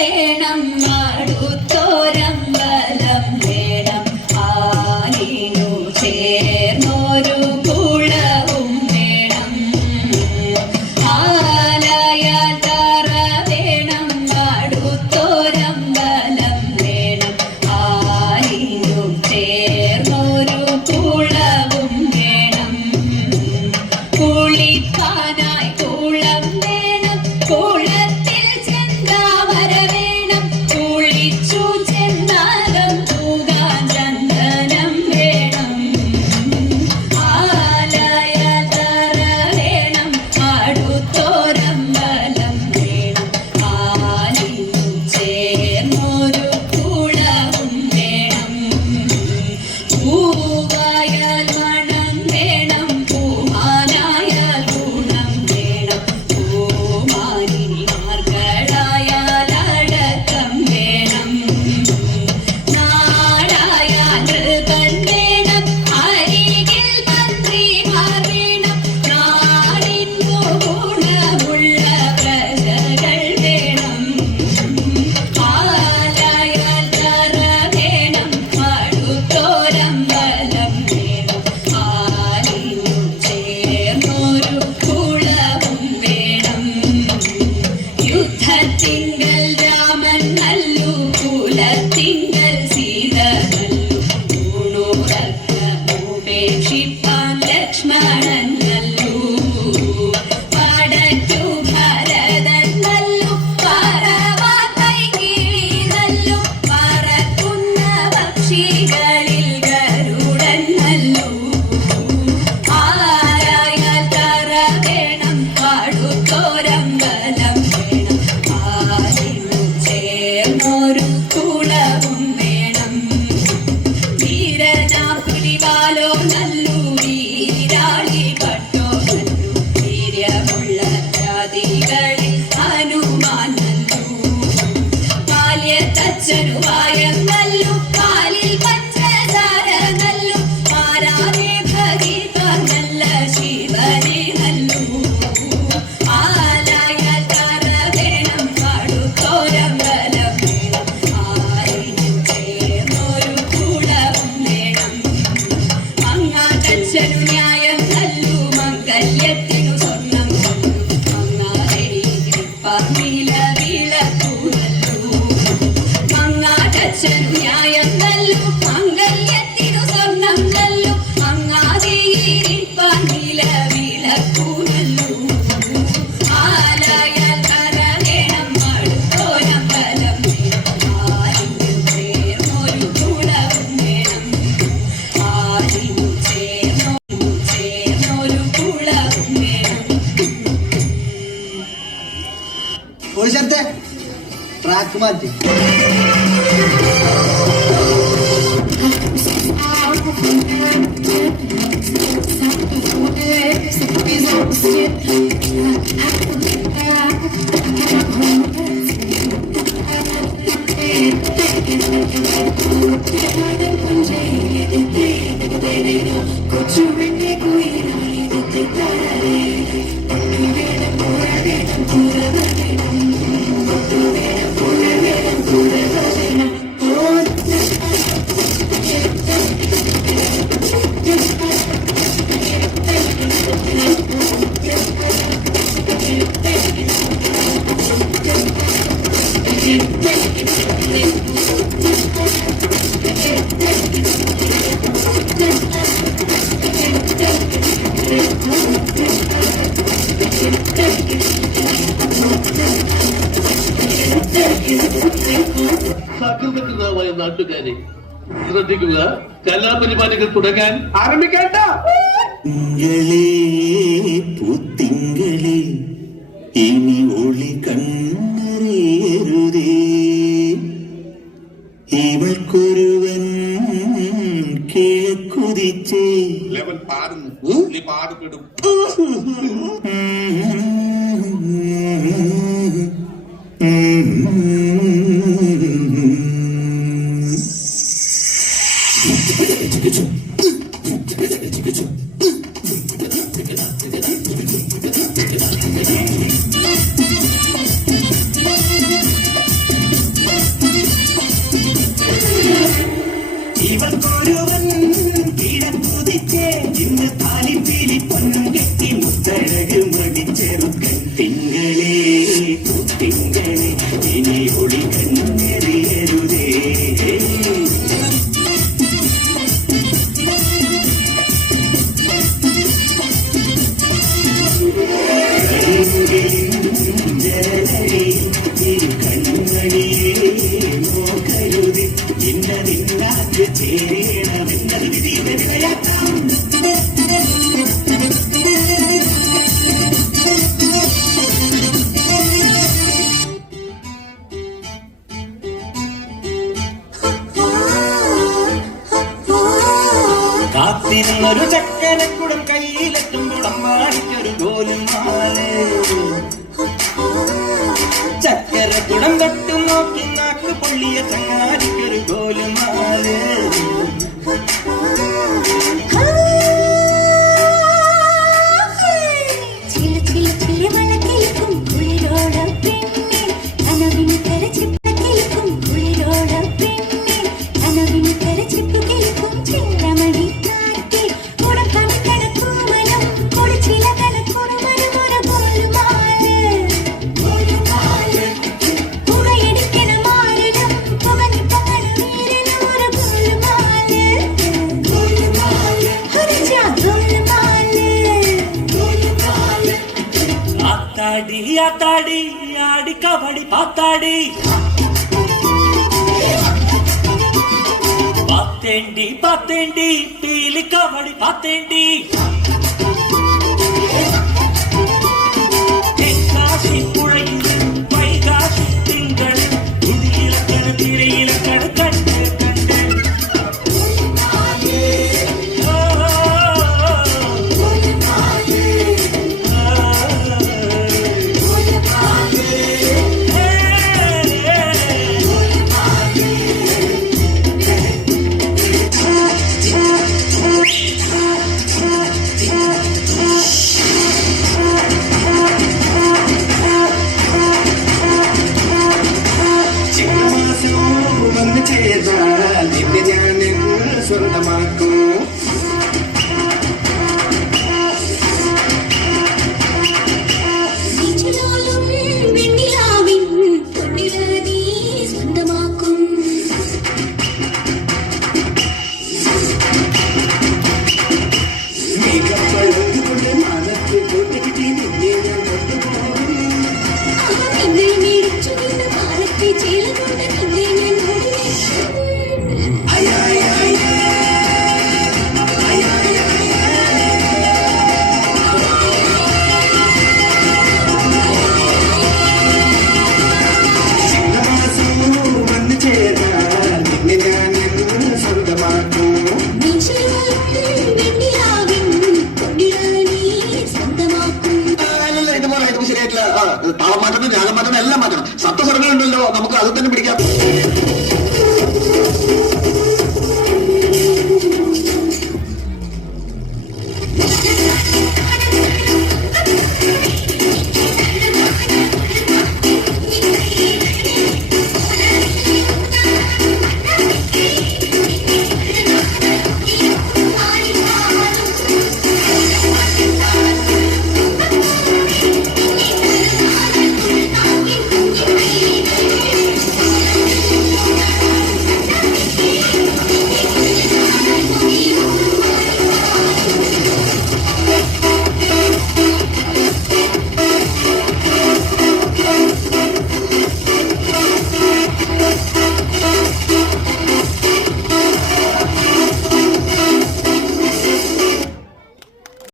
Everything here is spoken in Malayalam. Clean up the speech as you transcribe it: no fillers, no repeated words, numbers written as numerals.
വേണം അടുത്തോരമ്പലം വേണം ആലിനു ചേർന്നൊരു കുളവും വേണം ആലയാൽ തറ വേണം അടുത്തോരമ്പലം വേണം ആലിനു ചേർന്നൊരു കുളവും വേണം കുളിക്കാനായി കുളം വേണം കുളത്തിൽ ചെന്താമര വേണം കുളിച്ചു ചെന്നാകം തൂകാൻ ചന്ദനം വേണം ആലയാൽ തറ വേണം അടുത്തോരമ്പലം വേണം ആലിനു ചേർന്നൊരു കുളവും വേണം പൂവായാൽ മണം വേണം പൂമാനായാൽ ഗുണം വേണം പൂമാനിമാർകളായാൽ അടക്കം വേണം നാടായാൽ നൃപൻ വേണം അരികിൽ മന്ത്രിമാർ വേണം നാടിന്നു ഗുണമുള്ള പ്രജകൾ വേണം ആലയാൽ തറ വേണം അടുത്തോരമ്പലം വേണം ആലിനു ചേർന്നൊരു കുളവും വേണം യുദ്ധത്തിങ്കൽ രാമൻ നല്ലു കുലത്തിങ്കൽ സീത നല്ലു ൂണുറക്കമുപേക്ഷിപ്പാൻ ലക്ഷ്മണൻ നല്ലു പടറ്റു ഭരതൻ നല്ലു പറവാൻ കൈകിളി നല്ലു പറക്കുന്ന പക്ഷികളിൽ ഗരുഡൻ നല്ലു ആലയാൽ തറ വേണം അടുത്തോരമ്പലം വേണം ആലിനു ചേർന്നൊരു കുളവും വേണം വീരനാം പുലിവാലോ നല്ലു വീരാളി പട്ടോ നല്ലു വീര്യമുള്ള ജാതികളിൽ ഹനുമാൻ നല്ലു ബാല്യത്തച്ഛനു വായം നല്ലു പാലിൽ പഞ്ചസാര നല്ലു മാരാതെ ഭഗീത്വം നല്ല ശിവനെ നല്ലു ആലയാൽ തറ വേണം അടുത്തോരമ്പലം വേണം ആലിനു ചേർന്നൊരു കുളവും വേണം അങ്ങാട്ടച്ഛനു ന്യായം നല്ലു മംഗല്യത്തിനു സ്വർണം നല്ലു അങ്ങാടിയിലിരിപ്പാർന്നില വിളക്കു നല്ലു അങ്ങാട്ടച്ഛനു ന്യായം നല്ലു മംഗല്യത്തിനു സ്വർണം നല്ലു അങ്ങാടിയിലിരിപ്പാർന്നില വിളക്കു നല്ലു ആലയാൽ തറ വേണം അടുത്തോരമ്പലം വേണം ആലിനു ചേർന്നൊരു കുളവും വേണം ആലിനു ചേർന്നൊരു കുളവും വേണം ഒഴിച്ചേർത്തെ ട്രാക്ക് മാറ്റി സകൃതകൃതമായ നാട്ടുകാരെ ശ്രദ്ധിക്കുക, കലാപരിപാടികൾ തുടങ്ങാൻ ആരംഭിക്കേണ്ട. പുത്തിങ്കളെ ഇനി ഒളി കണ്ണറിയരുതേ, ഇവൾക്കൊരുവൻ കിഴക്കുതിച്ചേ ലെവൽ പാടുന്നു, നീ പാടുപെടും. ഇനി ഒളി കണ്ണെറിയരുതേ. കണ്ണടിയേ നോക്കരുത് ഇന്നതിന്നാക്ക് ചേരണമെന്നത് വിധിയുടെ വിളയാട്ടം. കാത്തിരുന്നൊരു ചക്കരക്കുടം കയ്യിലെത്തുമ്പോൾ അമ്മാണിക്കൊരു ഗോലും മാലേ. ചക്കരക്കുടം തൊട്ടു നോക്കി നാക്ക് പൊള്ളിയ ചങ്ങാതിക്കൊരു ഗോലും മാലേ. ആത്താടി ആടി കബടി പാത്താടി പാത്തേണ്ടി പാത്തേണ്ടി പീലി കബടി പാത്തേണ്ടി തെങ്കാശി പുഴയിൽ വൈകാശി തിങ്കളിൽ തുടിയിലക്കണ തിരയിലക്കണ കണ്ട് കണ്ട് വന്ന് ചേർന്നാൽ നിന്നെ ഞാൻ സ്വന്തമാക്കും. മേഘപ്പഴകൊണ്ട് മനത്ത് കൊണ്ടുകിട്ടി നിന്നെ ഞാൻ കൊണ്ടുപോകും. ശരിയായിട്ടില്ല. താളം മാറ്റണം, രാഗം മാറ്റണം, എല്ലാം മാറ്റണം. സപ്തസ്വരങ്ങളുണ്ടല്ലോ, നമുക്ക് അത് തന്നെ പിടിക്കാം.